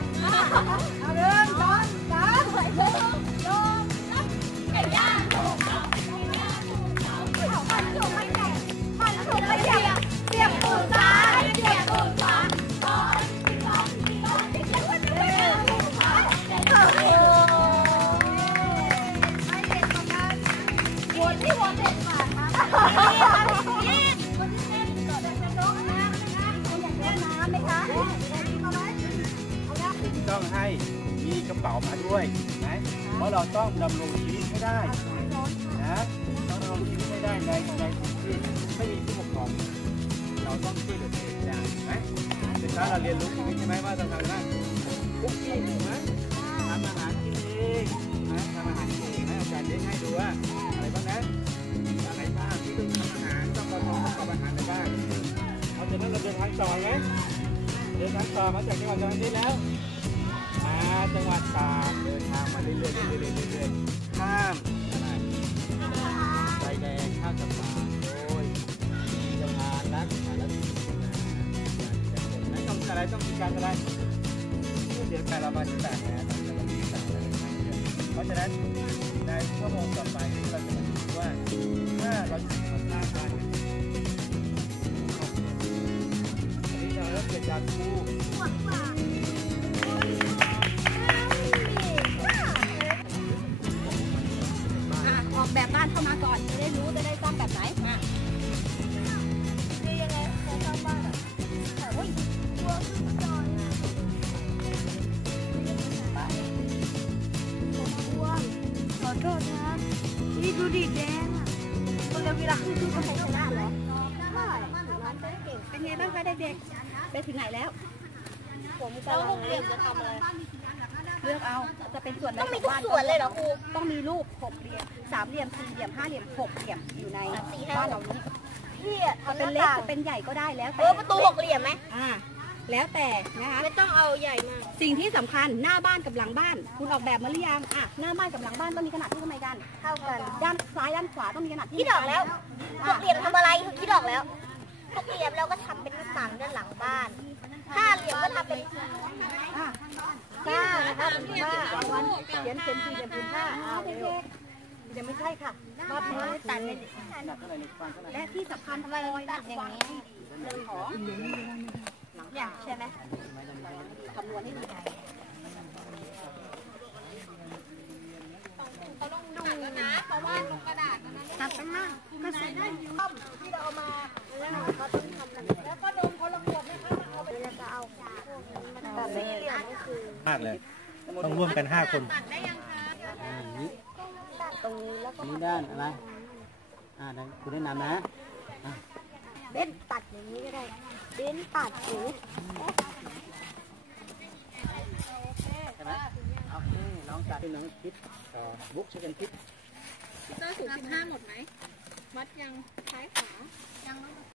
る ระเป๋ามาด้วยนะเพราะเราต้องดำรงชีวิตให้ได้นะต้องดำรงชีวิตให้ได้ในในสิ่งที่ไม่มีผู้ปกครองเราต้องช่วยเหลือตัวเองได้ไหมเป็นการเราเรียนรู้ชีวิตใช่ไหมว่าต้องทำอะไรบ้างคุกกี้ถูกไหมทำอาหารกินเองนะทำอาหารกินเองให้อาจารย์เลี้ยงให้ดูว่าอะไรบ้างนะอะไรบ้างที่ต้องทำอาหารต้องประกอบประกอบอาหารอะไรบ้างเพราะฉะนั้นเราเดินทางต่อไหมเดินทางต่อมาจากจังหวัดจังหวัดนี้แล้วมา จังหวัดตากเดินทางมาเรื่อยๆเรื่อยๆเรื่อยๆข้ามอะไฟแดงข้ามสะพานโอ้ยสะพานรักสารพีนะนั่นต้องอะไรต้องมีการอะไรเดี๋ยวการระบายต่างนะต้องระบายต่างๆเพราะฉะนั้นในชั่วโมงต่อไปเราจะมาดูว่าถ้าเราจะทำหน้าบ้านอันนี้เราเริ่มจากการพู อะออกแบบบ้านเข้ามาก่อนจะได้รู้จะได้ซ่อมแบบไหนมาดียังไงเขาซ่อมบ้านอะโอ้ยกลัวขึ้นจอยอะกลัวขอโทษนะนี่ดูดิแดงอะคนเร็วเวลาขึ้นขึ้นก็ใช้ชนะเหรอใช่เป็นไงบ้างคะเด็กๆไปถึงไหนแล้วผมจะลงเรียนจะทำอะไรเลือกเอาจะเป็นส่วนไหนต้องมีขทุอกบ้านส่วนเลยเหรอครูต้องมีรูปหกเหลี่ยมสามเหลี่ยมสี่เหลี่ยมห้าเหลี่ยมหกเหลี่ยมอยู่ในสี่ห้าบ้านเรานี้พี่อะจะทำหเป็นน้าเล็กต่างจะเป็นใหญ่ก็ได้แล้วเอแต่อประตูหกเหลี่ยมไหมอ่าแล้วแต่นะคะ ไม่ต้องเอาใหญ่มากสิ่งที่สำคัญหน้าบ้านกับหลังบ้าน คุณออกแบบมาหรือยังอะหน้าบ้านกับหลังบ้านต้องมีขนาดที่เท่าไหร่กัน เท่ากันด้านซ้ายด้านขวาต้องมีขนาดที่คิดออกแล้วหอะกเหลี่ยมทำอะไรคิดออกแล้วหกเหลี่ยมเราก็ทำเป็นหน้าต่างด้านหลังบ้านห้าเหลี่ยมก็ทำเป็น อะห้านะคะเป็นห้าวันเขียนเป็นสี่เหลี่ยมเป็นห้าอ่าเร็วเดี๋ยวไม่ใช่ค่ะรอบนี้ตัดเลยหนักเท่าไหร่ในวามเท่าไหร่และที่สำคัญทำไมเราตัดอย่างนี้เรื่องของอย่างใช่ไหมคำนวณให้ดีตัดไปมากก็เสร็จแล้วที่เราเอามาแล้วเราต้องทำแล้วก็ดมคนละขวดนะคะเอาไปแล้วก็เอาพวกนี้มาตัดสี่เลยมก็คือมากเลย ต้องร่วมกัน5คนตัดตรงนี้แล้วก็นี่ด้านอะไรอ่าได้คุณแนะนำนะเบ้นตัดอย่างนี้ก็ได้เบ้นตัดหรือใช่ไหมโอเคน้องตัดเป็นน้องคิดต่อบุ๊กช่วยกันคิดเจ้าสูงสิบห้าหมดไหมมัดยังท้ายขายัง